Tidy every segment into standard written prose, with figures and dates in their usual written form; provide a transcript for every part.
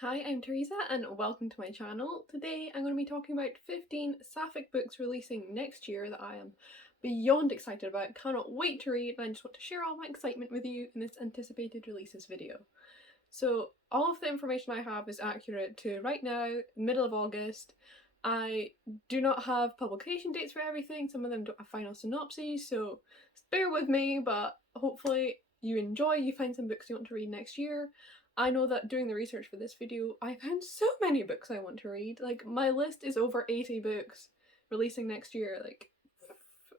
Hi, I'm Theresa and welcome to my channel. Today I'm going to be talking about 15 sapphic books releasing next year that I am beyond excited about, cannot wait to read, and I just want to share all my excitement with you in this anticipated releases video. So all of the information I have is accurate to right now, middle of August. I do not have publication dates for everything, some of them don't have final synopses, so bear with me, but hopefully you enjoy, you find some books you want to read next year. I know that doing the research for this video, I found so many books I want to read. Like, my list is over 80 books releasing next year. Like,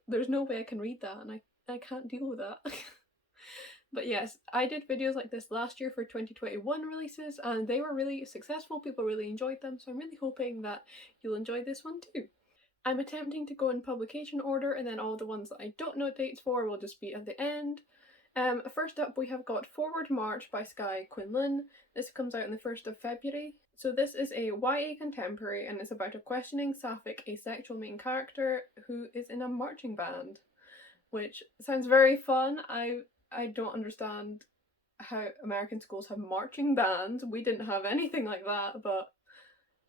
there's no way I can read that, and I can't deal with that. But yes, I did videos like this last year for 2021 releases, and they were really successful. People really enjoyed them, so I'm really hoping that you'll enjoy this one too. I'm attempting to go in publication order, and then all the ones that I don't know dates for will just be at the end. First up we have got Forward March by Skye Quinlan. This comes out on the 1st of February. So this is a YA contemporary and it's about a questioning sapphic asexual main character who is in a marching band, which sounds very fun. I don't understand how American schools have marching bands. We didn't have anything like that, but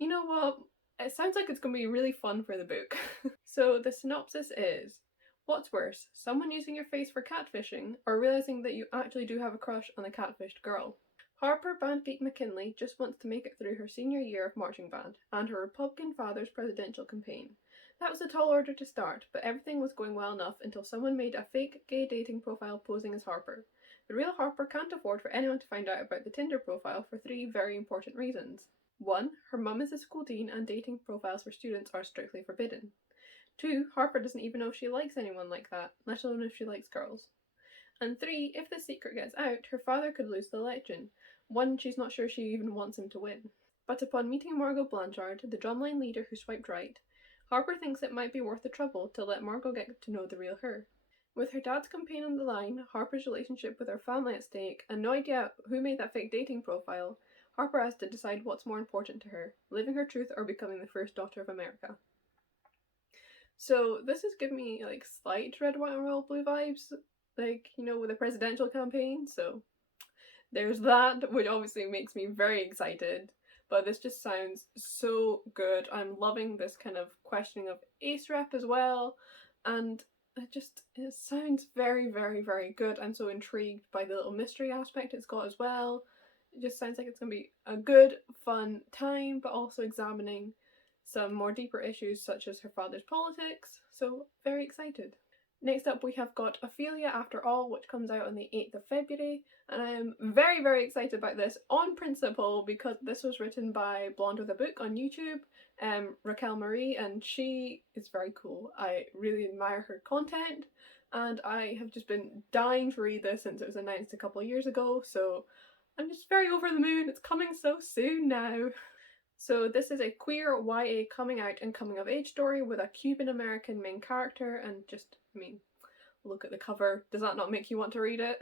you know what? It sounds like it's going to be really fun for the book. So the synopsis is: what's worse, someone using your face for catfishing, or realising that you actually do have a crush on a catfished girl? Harper Bandgeek McKinley just wants to make it through her senior year of marching band and her Republican father's presidential campaign. That was a tall order to start, but everything was going well enough until someone made a fake gay dating profile posing as Harper. The real Harper can't afford for anyone to find out about the Tinder profile for 3 very important reasons. 1. Her mum is a school dean and dating profiles for students are strictly forbidden. 2. Harper doesn't even know if she likes anyone like that, let alone if she likes girls. And 3. If the secret gets out, her father could lose the election, one she's not sure she even wants him to win. But upon meeting Margot Blanchard, the drumline leader who swiped right, Harper thinks it might be worth the trouble to let Margot get to know the real her. With her dad's campaign on the line, Harper's relationship with her family at stake, and no idea who made that fake dating profile, Harper has to decide what's more important to her, living her truth or becoming the first daughter of America. So this is giving me like slight red, white and royal blue vibes, like, you know, with a presidential campaign, so there's that, which obviously makes me very excited. But this just sounds so good. I'm loving this kind of questioning of ace rep as well, and it sounds very, very, very good. I'm so intrigued by the little mystery aspect it's got as well. It just sounds like it's going to be a good, fun time, but also examining some more deeper issues such as her father's politics, so very excited. Next up we have got Ophelia After All, which comes out on the 8th of February, and I am very, very excited about this on principle because this was written by Blonde with a Book on YouTube, Raquel Marie, and she is very cool. I really admire her content, and I have just been dying to read this since it was announced a couple of years ago, so I'm just very over the moon. It's coming so soon now. So this is a queer YA coming out and coming of age story with a Cuban American main character, and just, I mean, look at the cover. Does that not make you want to read it?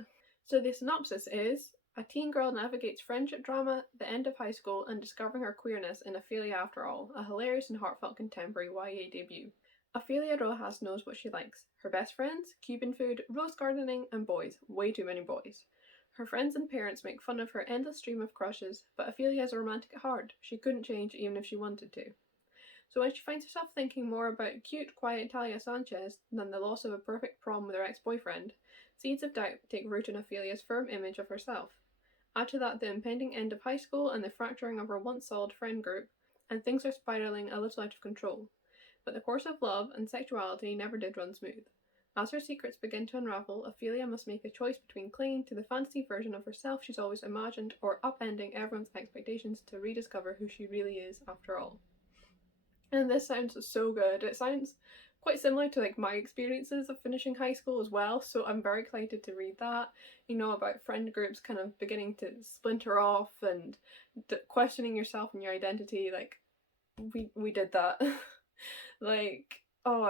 So the synopsis is: a teen girl navigates friendship drama, the end of high school, and discovering her queerness in Ophelia After All, a hilarious and heartfelt contemporary YA debut. Ophelia Rojas knows what she likes. Her best friends, Cuban food, rose gardening, and boys. Way too many boys. Her friends and parents make fun of her endless stream of crushes, but Ophelia is a romantic at heart. She couldn't change even if she wanted to. So when she finds herself thinking more about cute, quiet Talia Sanchez than the loss of a perfect prom with her ex-boyfriend, seeds of doubt take root in Ophelia's firm image of herself. Add to that the impending end of high school and the fracturing of her once solid friend group, and things are spiralling a little out of control. But the course of love and sexuality never did run smooth. As her secrets begin to unravel, Ophelia must make a choice between clinging to the fantasy version of herself she's always imagined or upending everyone's expectations to rediscover who she really is after all. And this sounds so good. It sounds quite similar to like my experiences of finishing high school as well, so I'm very excited to read that, you know, about friend groups kind of beginning to splinter off and questioning yourself and your identity. Like, we did that. Like, oh,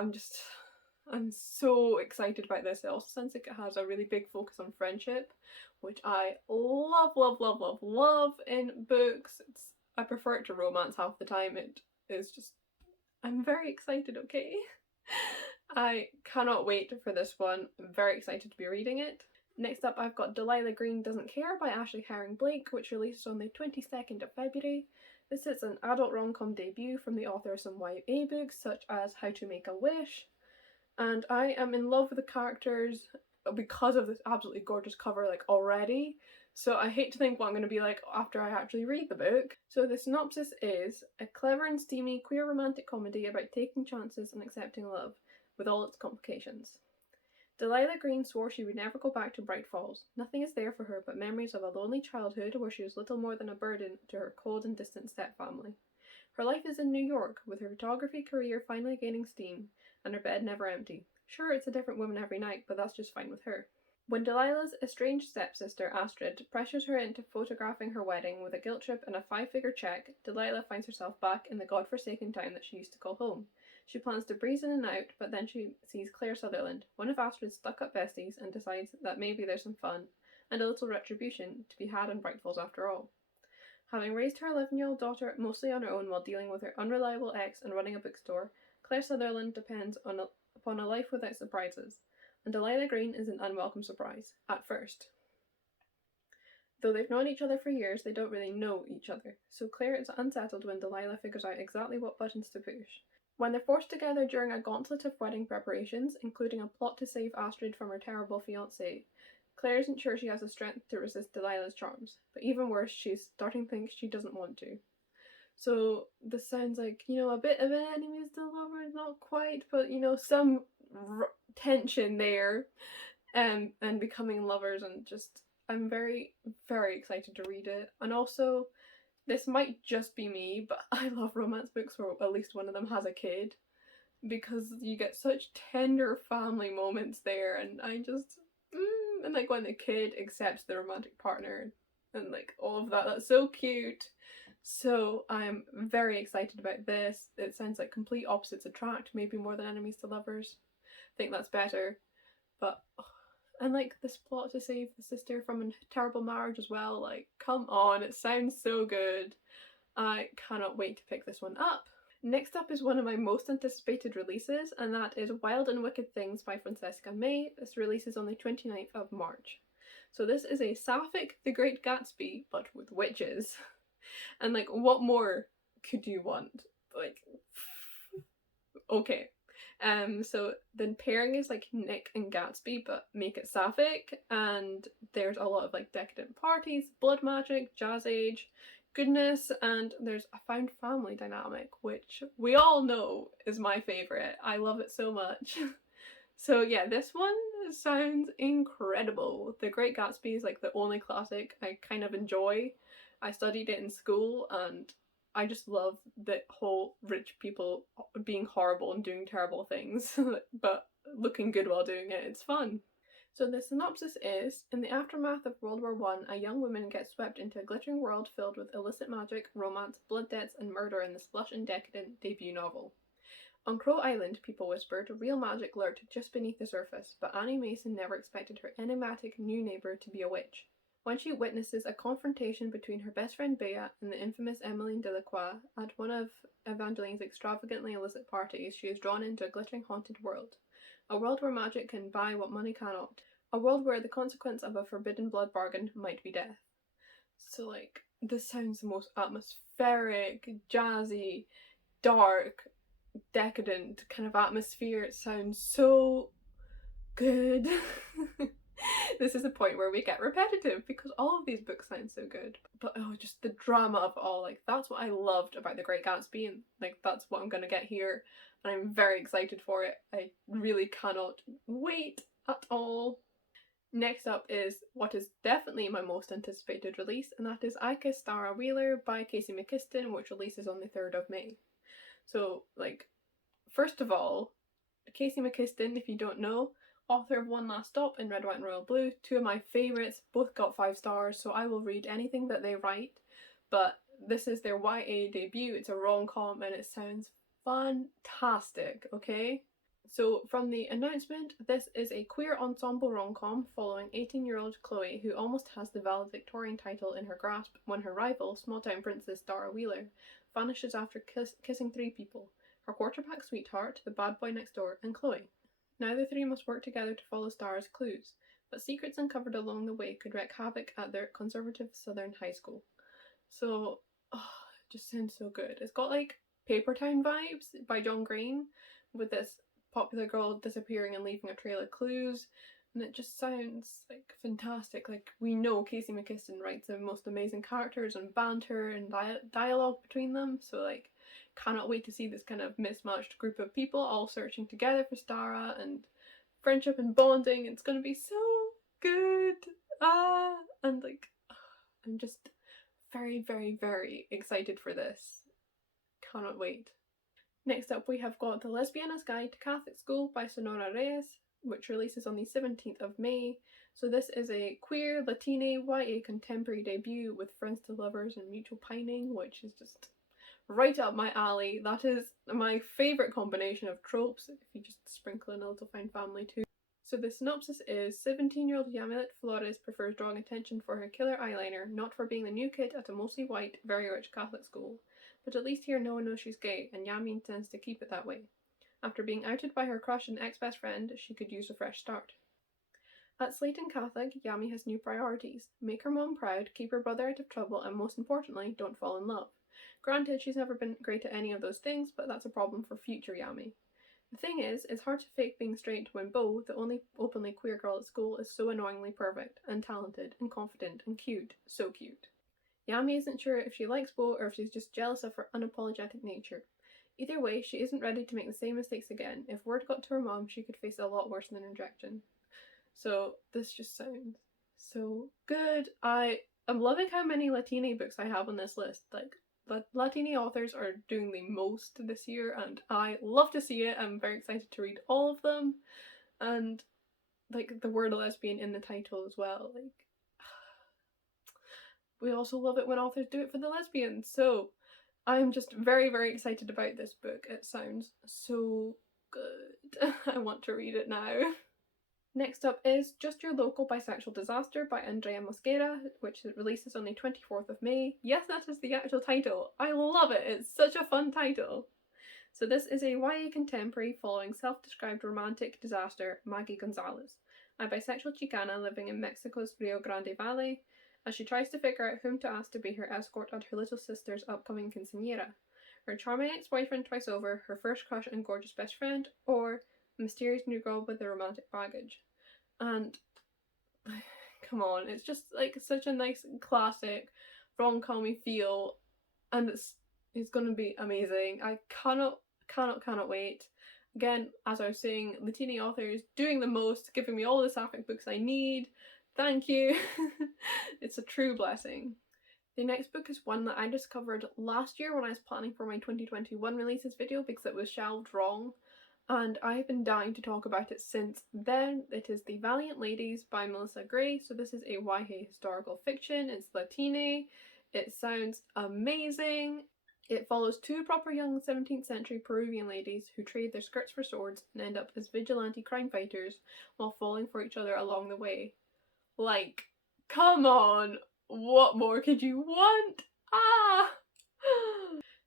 I'm so excited about this. It also sounds like it has a really big focus on friendship, which I love, love, love, love, love in books. I prefer it to romance half the time. It is just, I'm very excited, okay? I cannot wait for this one. I'm very excited to be reading it. Next up, I've got Delilah Green Doesn't Care by Ashley Herring Blake, which releases on the 22nd of February. This is an adult rom-com debut from the author of some YA books, such as How to Make a Wish. And I am in love with the characters because of this absolutely gorgeous cover, like, already. So I hate to think what I'm going to be like after I actually read the book. So the synopsis is a clever and steamy queer romantic comedy about taking chances and accepting love, with all its complications. Delilah Green swore she would never go back to Bright Falls. Nothing is there for her but memories of a lonely childhood where she was little more than a burden to her cold and distant stepfamily. Her life is in New York, with her photography career finally gaining steam, and her bed never empty. Sure, it's a different woman every night, but that's just fine with her. When Delilah's estranged stepsister, Astrid, pressures her into photographing her wedding with a guilt trip and a 5-figure check, Delilah finds herself back in the godforsaken town that she used to call home. She plans to breeze in and out, but then she sees Claire Sutherland, one of Astrid's stuck-up besties, and decides that maybe there's some fun, and a little retribution, to be had in Bright Falls after all. Having raised her 11-year-old daughter mostly on her own while dealing with her unreliable ex and running a bookstore, Claire Sutherland depends upon a life without surprises, and Delilah Green is an unwelcome surprise, at first. Though they've known each other for years, they don't really know each other, so Claire is unsettled when Delilah figures out exactly what buttons to push. When they're forced together during a gauntlet of wedding preparations, including a plot to save Astrid from her terrible fiancé, Claire isn't sure she has the strength to resist Delilah's charms, but even worse, she's starting to think she doesn't want to. So this sounds like, a bit of an enemies to lovers, not quite, but, some tension there, and becoming lovers, and just, I'm very, very excited to read it. And also, this might just be me, but I love romance books where at least one of them has a kid, because you get such tender family moments there, and I just, and like when the kid accepts the romantic partner, and like all of that, that's so cute. So I'm very excited about this. It sounds like complete opposites attract, maybe more than enemies to lovers. I think that's better, but and like this plot to save the sister from a terrible marriage as well, like, come on, it sounds so good. I cannot wait to pick this one up. Next up is one of my most anticipated releases, and that is Wild and Wicked Things by Francesca May. This releases on the 29th of March. So this is a sapphic The Great Gatsby, but with witches. And like, what more could you want? Like, okay. So the pairing is like Nick and Gatsby, but make it sapphic, and there's a lot of like decadent parties, blood magic, jazz age, goodness, and there's a found family dynamic, which we all know is my favourite. I love it so much. So yeah, this one sounds incredible. The Great Gatsby is like the only classic I kind of enjoy. I studied it in school, and I just love the whole rich people being horrible and doing terrible things, but looking good while doing it. It's fun. So the synopsis is, in the aftermath of World War I, a young woman gets swept into a glittering world filled with illicit magic, romance, blood debts, and murder in this lush and decadent debut novel. On Crow Island, people whispered, real magic lurked just beneath the surface, but Annie Mason never expected her enigmatic new neighbour to be a witch. When she witnesses a confrontation between her best friend Bea and the infamous Emmeline Delacroix at one of Evangeline's extravagantly illicit parties, she is drawn into a glittering haunted world. A world where magic can buy what money cannot. A world where the consequence of a forbidden blood bargain might be death. So like, this sounds the most atmospheric, jazzy, dark, decadent kind of atmosphere. It sounds so good. This is a point where we get repetitive because all of these books sound so good. But oh, just the drama of it all, like, that's what I loved about The Great Gatsby, and like that's what I'm gonna get here, and I'm very excited for it. I really cannot wait at all. Next up is what is definitely my most anticipated release, and that is I Kissed Tara Wheeler by Casey Mckisten, which releases on the 3rd of May. So, like, first of all, Casey Mckisten, if you don't know, author of One Last Stop and Red, White and Royal Blue, two of my favourites, both got 5 stars, so I will read anything that they write, but this is their YA debut. It's a rom-com and it sounds fantastic, okay? So from the announcement, this is a queer ensemble rom-com following 18-year-old Chloe, who almost has the valedictorian title in her grasp when her rival, small-town princess Dara Wheeler, vanishes after kissing 3 people: her quarterback sweetheart, the bad boy next door, and Chloe. Now the 3 must work together to follow Dara's clues, but secrets uncovered along the way could wreak havoc at their conservative southern high school. So, oh, it just sounds so good. It's got like Paper Town vibes by John Green, with this popular girl disappearing and leaving a trail of clues, and it just sounds like fantastic. Like, we know Casey Mckisten writes the most amazing characters and banter and dialogue between them, so like, cannot wait to see this kind of mismatched group of people all searching together for Stara and friendship and bonding. It's gonna be so good. And like, I'm just very, very, very excited for this. Cannot wait. Next up, we have got The Lesbian's Guide to Catholic School by Sonora Reyes, which releases on the 17th of May. So this is a queer Latina YA contemporary debut with friends to lovers and mutual pining, which is just right up my alley. That is my favourite combination of tropes, if you just sprinkle in a little fine family too. So the synopsis is 17-year-old Yamilet Flores prefers drawing attention for her killer eyeliner, not for being the new kid at a mostly white, very rich Catholic school. But at least here no one knows she's gay, and Yami intends to keep it that way. After being outed by her crush and ex-best friend, she could use a fresh start. At Slayton Catholic, Yami has new priorities. Make her mom proud, keep her brother out of trouble, and most importantly, don't fall in love. Granted, she's never been great at any of those things, but that's a problem for future Yami. The thing is, it's hard to fake being straight when Bo, the only openly queer girl at school, is so annoyingly perfect, and talented, and confident, and cute. So cute. Yami isn't sure if she likes Bo or if she's just jealous of her unapologetic nature. Either way, she isn't ready to make the same mistakes again. If word got to her mom, she could face a lot worse than rejection. So this just sounds so good. I am loving how many Latina books I have on this list. Like, Latina authors are doing the most this year, and I love to see it. I'm very excited to read all of them, and like the word lesbian in the title as well. Like, we also love it when authors do it for the lesbians. So I'm just very, very excited about this book. It sounds so good. I want to read it now. Next up is Just Your Local Bisexual Disaster by Andrea Mosquera, which releases on the 24th of May. Yes, that is the actual title. I love it. It's such a fun title. So this is a YA contemporary following self-described romantic disaster Maggie Gonzalez, a bisexual Chicana living in Mexico's Rio Grande Valley, as she tries to figure out whom to ask to be her escort at her little sister's upcoming quinceañera. Her charming ex-boyfriend twice over, her first crush and gorgeous best friend, or a mysterious new girl with a romantic baggage. And come on, it's just like such a nice classic rom-com-y feel, and it's gonna be amazing. I cannot wait. Again, as I was saying, Latina authors doing the most, giving me all the sapphic books I need. Thank you. It's a true blessing. The next book is one that I discovered last year when I was planning for my 2021 releases video because it was shelved wrong, and I've been dying to talk about it since then. It is The Valiant Ladies by Melissa Gray. So this is a YA historical fiction. It's Latina. It sounds amazing. It follows two proper young 17th century Peruvian ladies who trade their skirts for swords and end up as vigilante crime fighters while falling for each other along the way. Like, come on, what more could you want?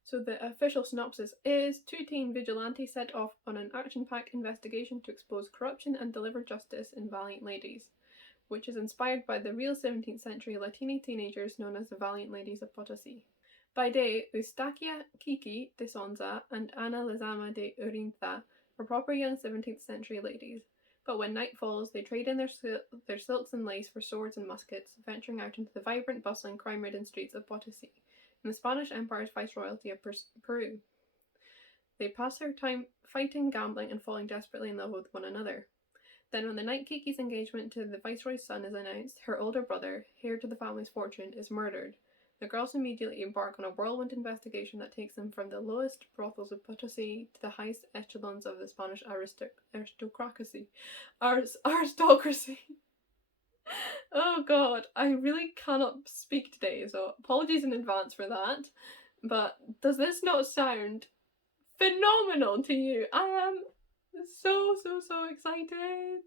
So the official synopsis is two teen vigilantes set off on an action-packed investigation to expose corruption and deliver justice in Valiant Ladies, which is inspired by the real 17th century Latina teenagers known as the Valiant Ladies of Potosi. By day, Eustaquia Kiki de Sonza and Ana Lezama de Urintha are proper young 17th century ladies, but when night falls, they trade in their silks and lace for swords and muskets, venturing out into the vibrant, bustling, crime-ridden streets of Potosi, in the Spanish Empire's viceroyalty of Peru. They pass their time fighting, gambling, and falling desperately in love with one another. Then when the night Kiki's engagement to the viceroy's son is announced, her older brother, heir to the family's fortune, is murdered. The girls immediately embark on a whirlwind investigation that takes them from the lowest brothels of Potosi to the highest echelons of the Spanish aristocracy. Oh god, I really cannot speak today, so apologies in advance for that. But does this not sound phenomenal to you? I am so excited.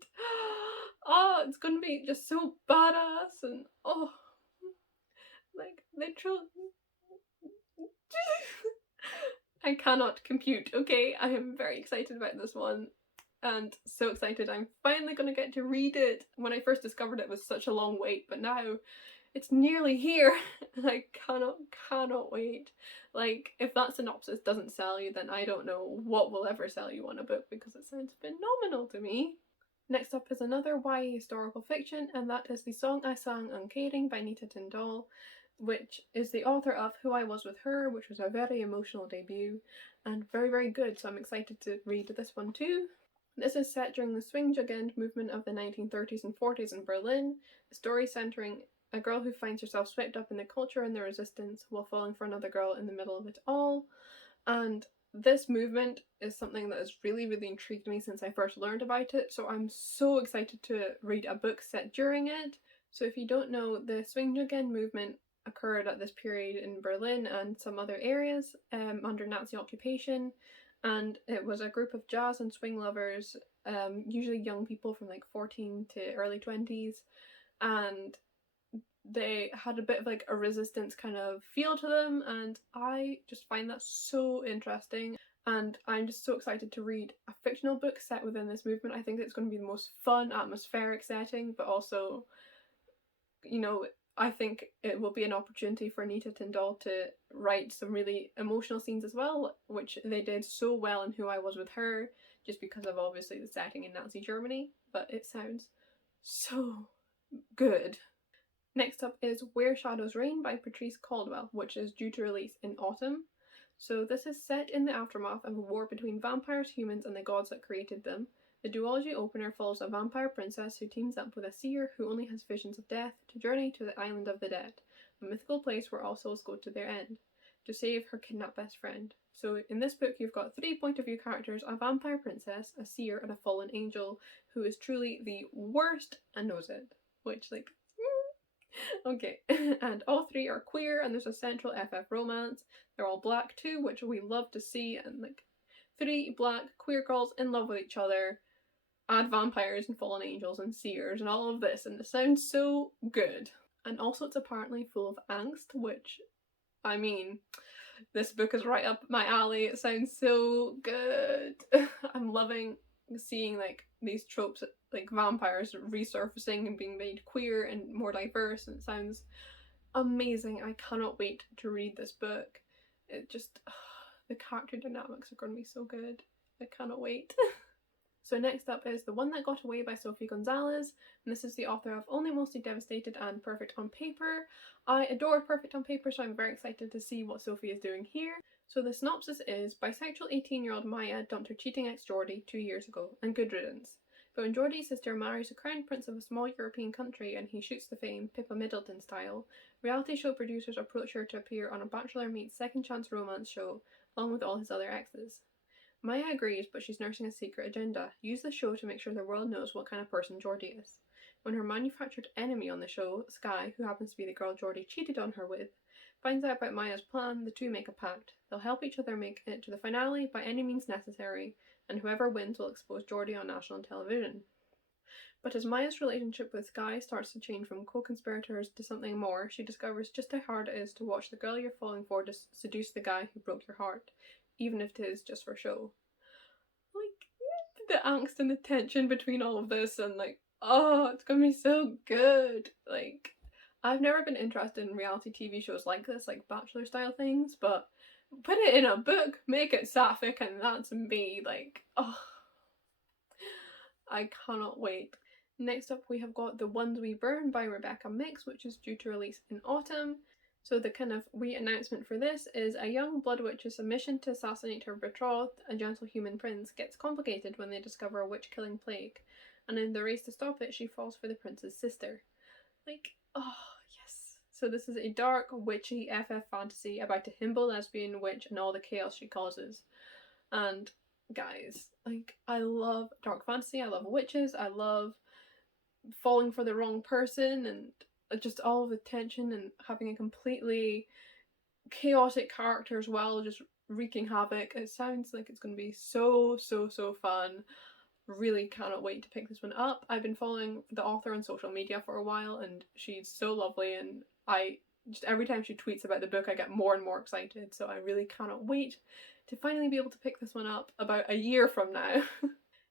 Oh, it's gonna be just so badass, and oh, like literally I cannot compute. Okay, I am very excited about this one. and so excited I'm finally gonna get to read it. When I first discovered it was such a long wait, but now it's nearly here and I cannot wait. Like, if that synopsis doesn't sell you, then I don't know what will ever sell you on a book, because it sounds phenomenal to me. Next up is another YA historical fiction, and that is The Song I Sang Uncaring by Anita, which is the author of Who I Was With Her, which was a very emotional debut and very, very good, so I'm excited to read this one too. This is set during the Swingjugend movement of the 1930s and 40s in Berlin, a story centering a girl who finds herself swept up in the culture and the resistance while falling for another girl in the middle of it all. And this movement is something that has really, really intrigued me since I first learned about it, so I'm so excited to read a book set during it. So if you don't know, the Swingjugend movement occurred at this period in Berlin and some other areas under Nazi occupation, and it was a group of jazz and swing lovers, usually young people from like 14 to early 20s, and they had a bit of like a resistance kind of feel to them, and I just find that so interesting, and I'm just so excited to read a fictional book set within this movement. I think it's going to be the most fun, atmospheric setting, but also, you know, I think it will be an opportunity for Anita Tindall to write some really emotional scenes as well, which they did so well in Who I Was With Her, just because of obviously the setting in Nazi Germany, but it sounds so good. Next up is Where Shadows Reign by Patrice Caldwell, which is due to release in autumn. So this is set in the aftermath of a war between vampires, humans, and the gods that created them. The duology opener follows a vampire princess who teams up with a seer who only has visions of death to journey to the Island of the Dead, a mythical place where all souls go to their end, to save her kidnapped best friend. So in this book you've got 3 point of view characters, a vampire princess, a seer, and a fallen angel who is truly the worst and knows it. Which, like, okay. And all 3 are queer, and there's a central FF romance. They're all black too, which we love to see, and like 3 black queer girls in love with each other, add vampires and fallen angels and seers and all of this, and it sounds so good. And also it's apparently full of angst, which, I mean, this book is right up my alley. It sounds so good. I'm loving seeing like these tropes, like vampires resurfacing and being made queer and more diverse, and it sounds amazing. I cannot wait to read this book. It just, the character dynamics are going to be so good. I cannot wait. So next up is The One That Got Away by Sophie Gonzalez, and this is the author of Only Mostly Devastated and Perfect on Paper. I adore Perfect on Paper, so I'm very excited to see what Sophie is doing here. So the synopsis is, bisexual 18-year-old Maya dumped her cheating ex Geordie 2 years ago, and good riddance. But when Geordie's sister marries a crown prince of a small European country and he shoots the fame, Pippa Middleton style, reality show producers approach her to appear on a Bachelor Meets Second Chance romance show, along with all his other exes. Maya agrees, but she's nursing a secret agenda. Use the show to make sure the world knows what kind of person Geordie is. When her manufactured enemy on the show, Sky, who happens to be the girl Geordie cheated on her with, finds out about Maya's plan, the two make a pact. They'll help each other make it to the finale by any means necessary, and whoever wins will expose Geordie on national television. But as Maya's relationship with Sky starts to change from co-conspirators to something more, she discovers just how hard it is to watch the girl you're falling for seduce the guy who broke your heart, even if it is just for show. Like, the angst and the tension between all of this, and like, oh, it's gonna be so good. Like, I've never been interested in reality TV shows like this, like Bachelor style things, but put it in a book, make it sapphic, and that's me. Like, oh, I cannot wait. Next up we have got The Ones We Burn by Rebecca Mix, which is due to release in autumn. So the kind of wee announcement for this is a young blood witch's mission to assassinate her betrothed, a gentle human prince, gets complicated when they discover a witch-killing plague, and in the race to stop it, she falls for the prince's sister. Like, oh, yes. So this is a dark, witchy FF fantasy about a himbo lesbian witch and all the chaos she causes. And guys, like, I love dark fantasy, I love witches, I love falling for the wrong person, and just all of the tension and having a completely chaotic character as well, just wreaking havoc. It sounds like it's going to be so fun. Really cannot wait to pick this one up. I've been following the author on social media for a while, and she's so lovely, and I just, every time she tweets about the book, I get more and more excited, so I really cannot wait to finally be able to pick this one up about a year from now.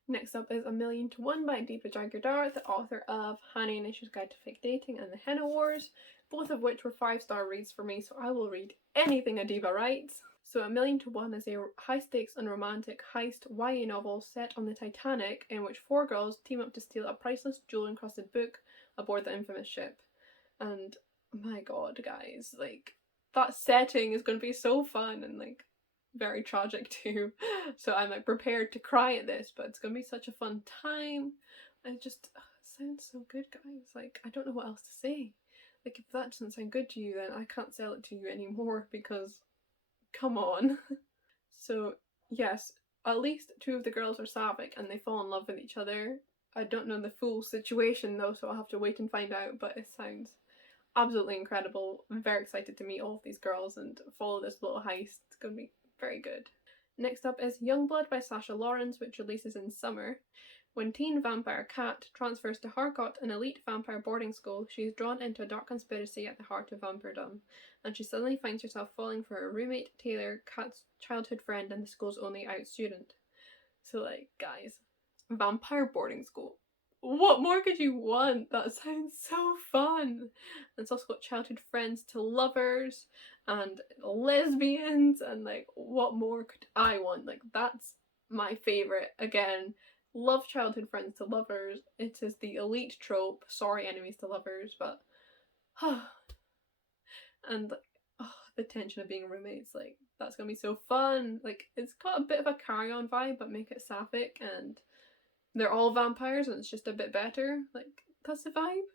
Next up is A Million to One by Deepa Dragudar, the author of Honey and Issues Guide to Fake Dating and The Henna Wars, both of which were 5-star reads for me, so I will read anything Deepa writes. So A Million to One is a high-stakes and romantic heist YA novel set on the Titanic in which 4 girls team up to steal a priceless jewel-encrusted book aboard the infamous ship. And my god, guys, like, that setting is going to be so fun and, like, very tragic too. So I'm, like, prepared to cry at this, but it's going to be such a fun time. It just sounds so good, guys. Like, I don't know what else to say. Like, if that doesn't sound good to you, then I can't sell it to you anymore, because come on. So yes, at least 2 of the girls are sapphic and they fall in love with each other. I don't know the full situation though, so I'll have to wait and find out, but it sounds absolutely incredible. I'm very excited to meet all of these girls and follow this little heist. It's going to be very good. Next up is Youngblood by Sasha Lawrence, which releases in summer. When teen vampire Kat transfers to Harcourt, an elite vampire boarding school, she is drawn into a dark conspiracy at the heart of vampiredom, and she suddenly finds herself falling for her roommate, Taylor, Kat's childhood friend and the school's only out student. So, like, guys, vampire boarding school. What more could you want? That sounds so fun! And it's also got childhood friends to lovers, and lesbians, and, like, what more could I want? Like, that's my favourite. Again, love childhood friends to lovers. It is the elite trope. Sorry, enemies to lovers, but and like, the tension of being roommates, like, that's gonna be so fun. Like, it's got a bit of a carry-on vibe, but make it sapphic, and they're all vampires, and it's just a bit better. Like, that's the vibe.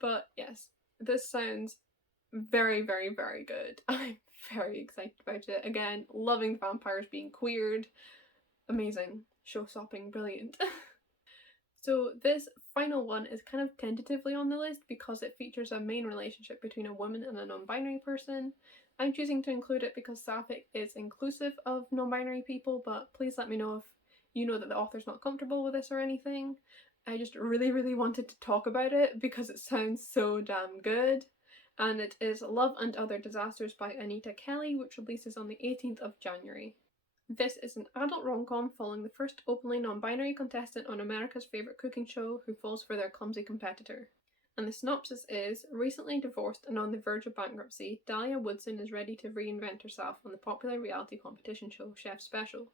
But yes, this sounds very, very, very good. I'm very excited about it. Again, loving vampires being queered. Amazing. Show-stopping, brilliant. So this final one is kind of tentatively on the list because it features a main relationship between a woman and a non-binary person. I'm choosing to include it because sapphic is inclusive of non-binary people, but please let me know if you know that the author's not comfortable with this or anything. I just really, really wanted to talk about it because it sounds so damn good. And it is Love and Other Disasters by Anita Kelly, which releases on the 18th of January. This is an adult rom-com following the first openly non-binary contestant on America's favourite cooking show who falls for their clumsy competitor. And the synopsis is, recently divorced and on the verge of bankruptcy, Dahlia Woodson is ready to reinvent herself on the popular reality competition show Chef Special.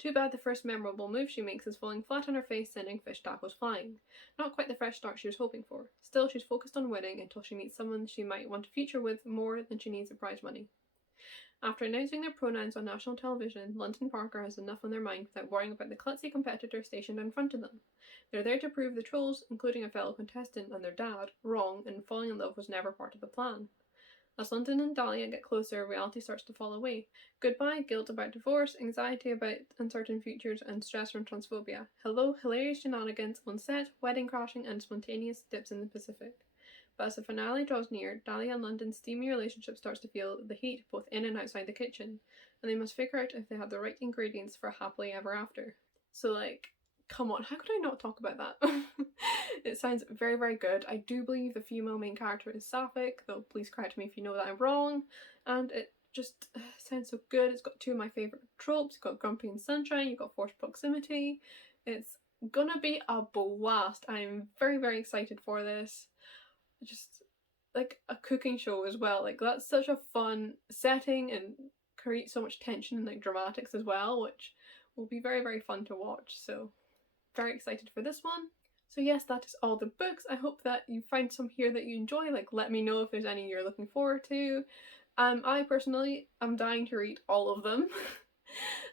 Too bad the first memorable move she makes is falling flat on her face, sending fish tacos flying. Not quite the fresh start she was hoping for. Still, she's focused on winning until she meets someone she might want to feature with more than she needs the prize money. After announcing their pronouns on national television, London Parker has enough on their mind without worrying about the klutzy competitor stationed in front of them. They're there to prove the trolls, including a fellow contestant and their dad, wrong, and falling in love was never part of the plan. As London and Dahlia get closer, reality starts to fall away. Goodbye, guilt about divorce, anxiety about uncertain futures, and stress from transphobia. Hello, hilarious shenanigans on set, wedding crashing, and spontaneous dips in the Pacific. But as the finale draws near, Dahlia and London's steamy relationship starts to feel the heat both in and outside the kitchen, and they must figure out if they have the right ingredients for happily ever after. So, like, come on, how could I not talk about that? It sounds very, very good. I do believe the female main character is sapphic, though please correct me if you know that I'm wrong, and it just sounds so good. It's got 2 of my favourite tropes. You've got Grumpy and Sunshine, you've got forced proximity. It's gonna be a blast. I'm very, very excited for this. Just like a cooking show as well, like that's such a fun setting and creates so much tension and like dramatics as well, which will be very, very fun to watch. So very excited for this one. So yes, that is all the books. I hope that you find some here that you enjoy. Like, let me know if there's any you're looking forward to. I personally am dying to read all of them.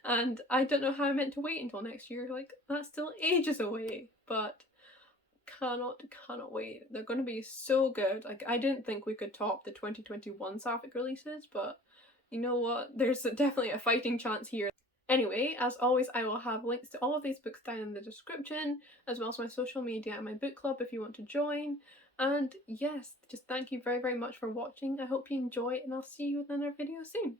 And I don't know how I'm meant to wait until next year. Like, that's still ages away, but cannot wait. They're going to be so good. Like, I didn't think we could top the 2021 sapphic releases, but you know what? There's definitely a fighting chance here. Anyway, as always, I will have links to all of these books down in the description, as well as my social media and my book club if you want to join. And yes, just thank you very, very much for watching. I hope you enjoy, and I'll see you in another video soon.